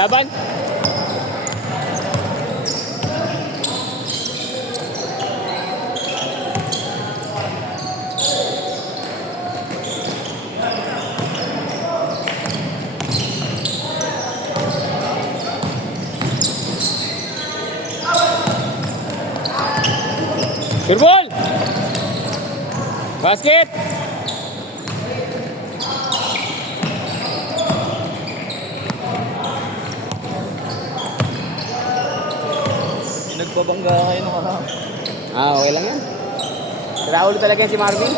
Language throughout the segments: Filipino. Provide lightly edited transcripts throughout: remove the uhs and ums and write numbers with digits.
Laban. Surbol! Basket! Nagbabangga kayo nung ano. Okay lang yan. Raulo talaga yan si Marvin.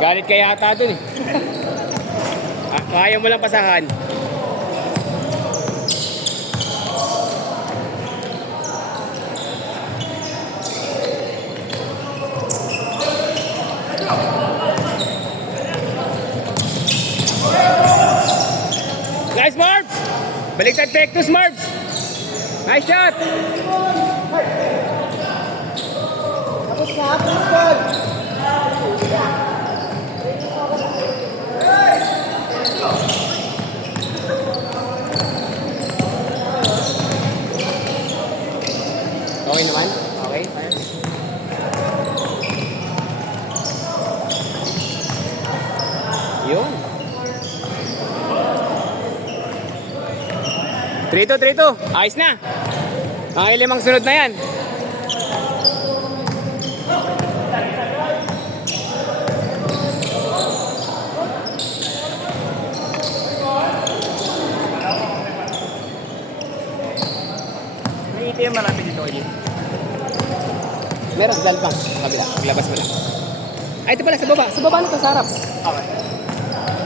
Galit kaya yata dun eh. Kaya mo lang pasahan. Nice, Marbs! Baliktad Pectus, Marbs! Nice shot! Tapos na, please, God! Okay naman? Okay? Yun. 3-2. Ayos na. Mga 5 sunod na yan. May ATM marami dito kayo. Meron, dalpang. Kabila, paglabas mo lang. Ay, ito pala, sa baba. Sa baba na to, sa harap. Okay.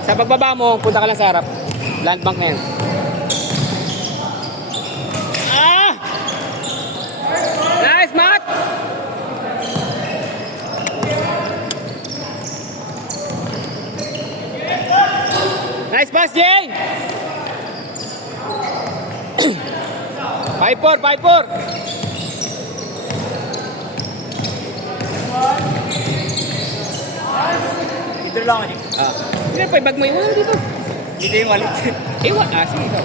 Sa pagbaba mo, punta ka lang sa harap. Land bank yan. Ah! Nice, Matt! Nice pass, Jay! 5-4. Dito lang ako dito. Hindi pa, ibag mo yun. Wala dito. Dito yung wallet. Ewa, sige ikaw.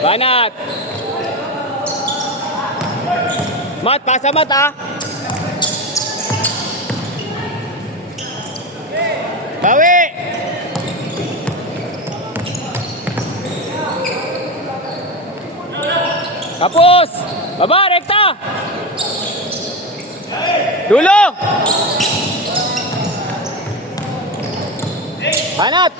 Banat! Mat, pasa Mat ah! Bawi! Kapos! Baba, rekta! Dulo! Banat!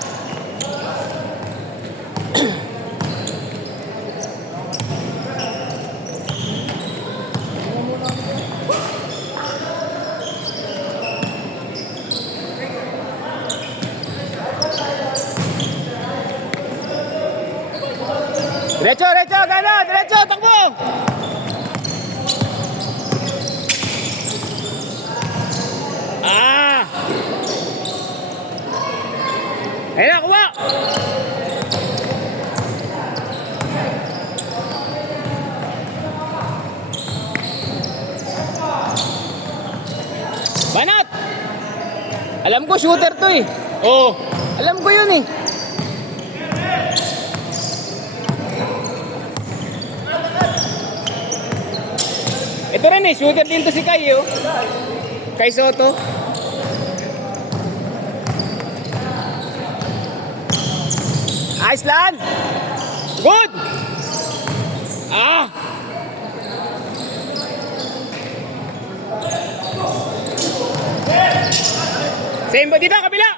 Diretso, gana! Diretso, takbo! Ah! Ayun na, kuha! Banat! Alam ko, shooter to eh. Oo. Alam ko yun eh. Ito rin eh, shooter din to si Kai oh. Kai Soto. Iceland! Good! Ah! Same ba dito, kabila?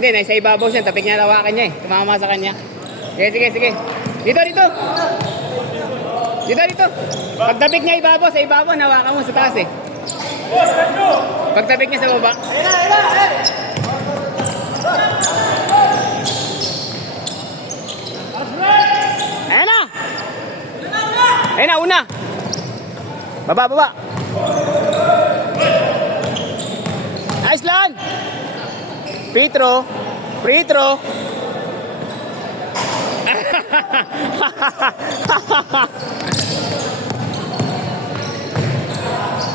Hindi, nasa ibabaw siya. Tapik niya, lawakan niya eh. Tumama sa kanya. Sige. Dito. Dito. Pagtabik niya ibabaw, sa ibabaw, nawakan mo sa taas eh. Pagtabik niya sa baba. Ayan na! Una! Baba! Free throw. Free throw.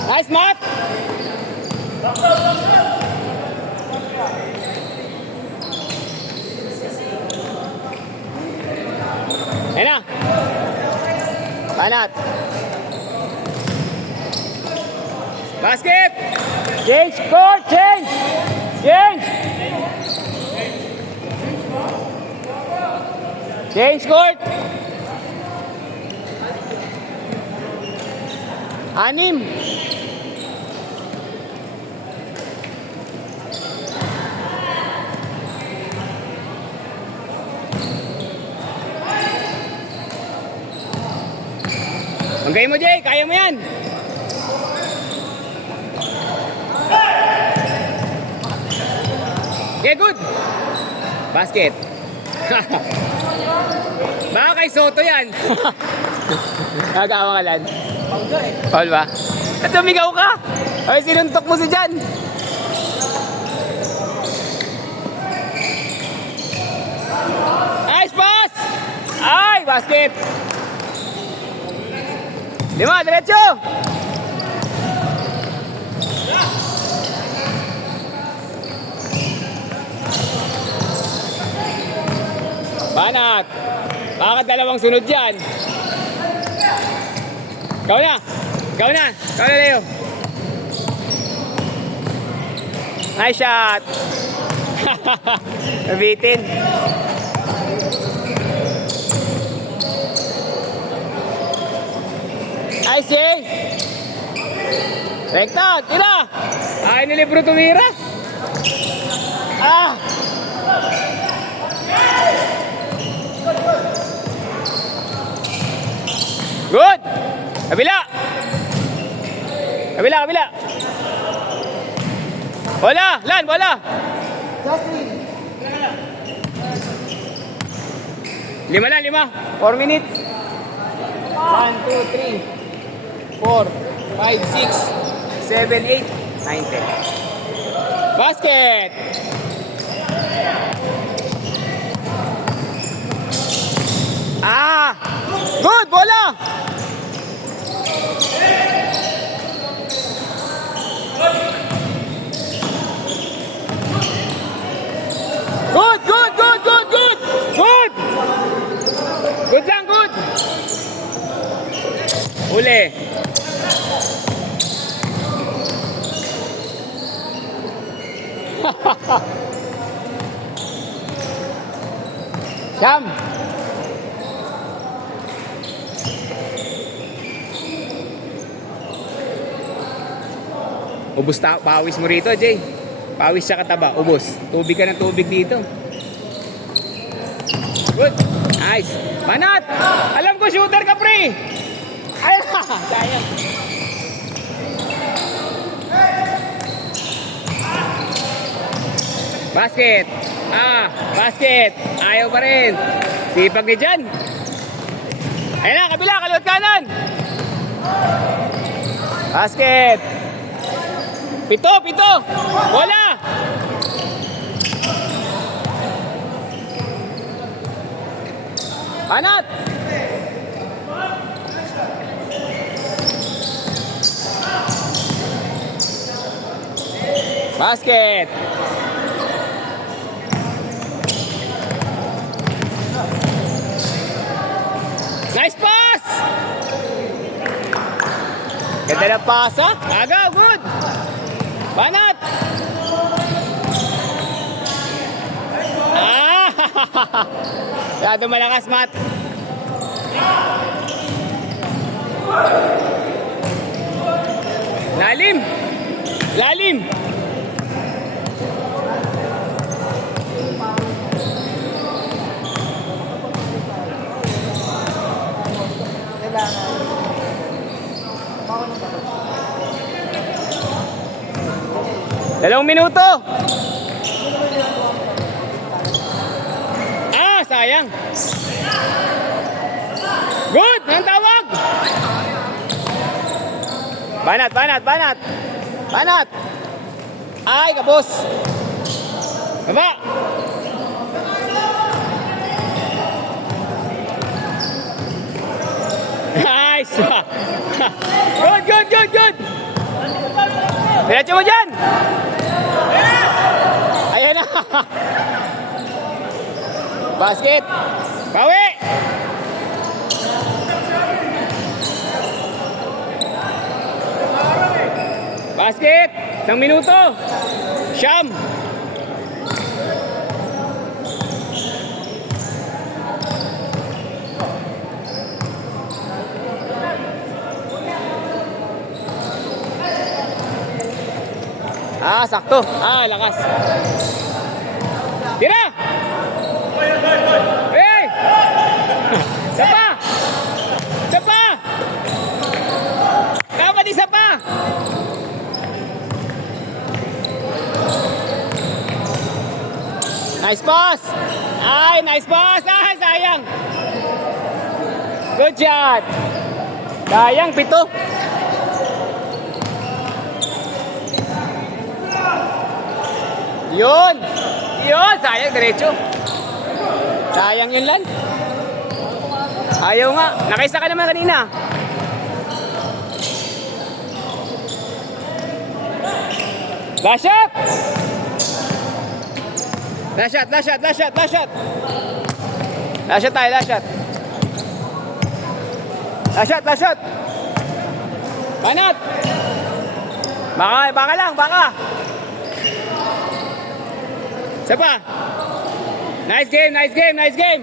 Nice, Matt. Ayan na. Panat. Basket. Change, court, change. Change. Change court. Anim. Manggay mo, Jay. Kaya mo yan. Yeah, good. Basket. Baka kay Soto yan. Nagkawangalan. Paul ba? At tumigaw ka. Ay, sinuntok mo si Jan. Nice pass! Ay, basket. 5, diretso. Banat. Baka dalawang sunod yan. Ikaw na. Ikaw na. Ikaw na, Leo. Nice shot. Nabitin. Nice, Jay. Rekta. Tira. Ay, nilibro tumira. Ah. Good! Kabila! Kabila, kabila! Bola! Lan, bola! Justin. 5 na, 5. 4 minutes. 1, 2, 3, 4, 5, 6, 7, 8, 9, 10. Basket! Ah! Good! Bola! Good! Good! Good! Good! Good! Good! Good lang! Good! Uli! Siyam! Ubus pawis mo rito, Jay. Pawis sa kataba, ubos. Tubig ka ng tubig dito. Good. Nice. Manat! Alam ko, shooter ka, pre! Ay, sayang. Basket. Ah, basket. Ayaw pa rin. Sipag ni Jan. Ayun na, kabila, kaliwat kanan. Basket. 7. Bola. Panat. Basket. Nice pass. Ganda na pasa. Agaw, good. Banat! Ah! Masyado malakas, Matt. Lalim! Lalim! Dalawang minuto. Ah, sayang. Good, ang tawag. Banat, banat, banat. Banat. Ay, kapos. Baba! Nice! Good, good, good, good! Diretso mo dyan! Ayan na! Basket! Bawi! Basket! Isang minuto! Siyam! Sakto. Lakas. Tira! Hey! Isa pa! Isa pa! Dapat isa pa! Nice pass! Ay, nice pass! Sayang! Good shot! Sayang, 7. Yun! Yun! Sayang, diretso. Sayang yun lang. Ayaw nga. Nakaisa ka naman kanina. Last shot! Last shot, last shot, last shot, last shot. Last shot tayo, last shot. Last shot, last shot. Banat! Baka lang, baka. Isa pa. Nice game, nice game, nice game.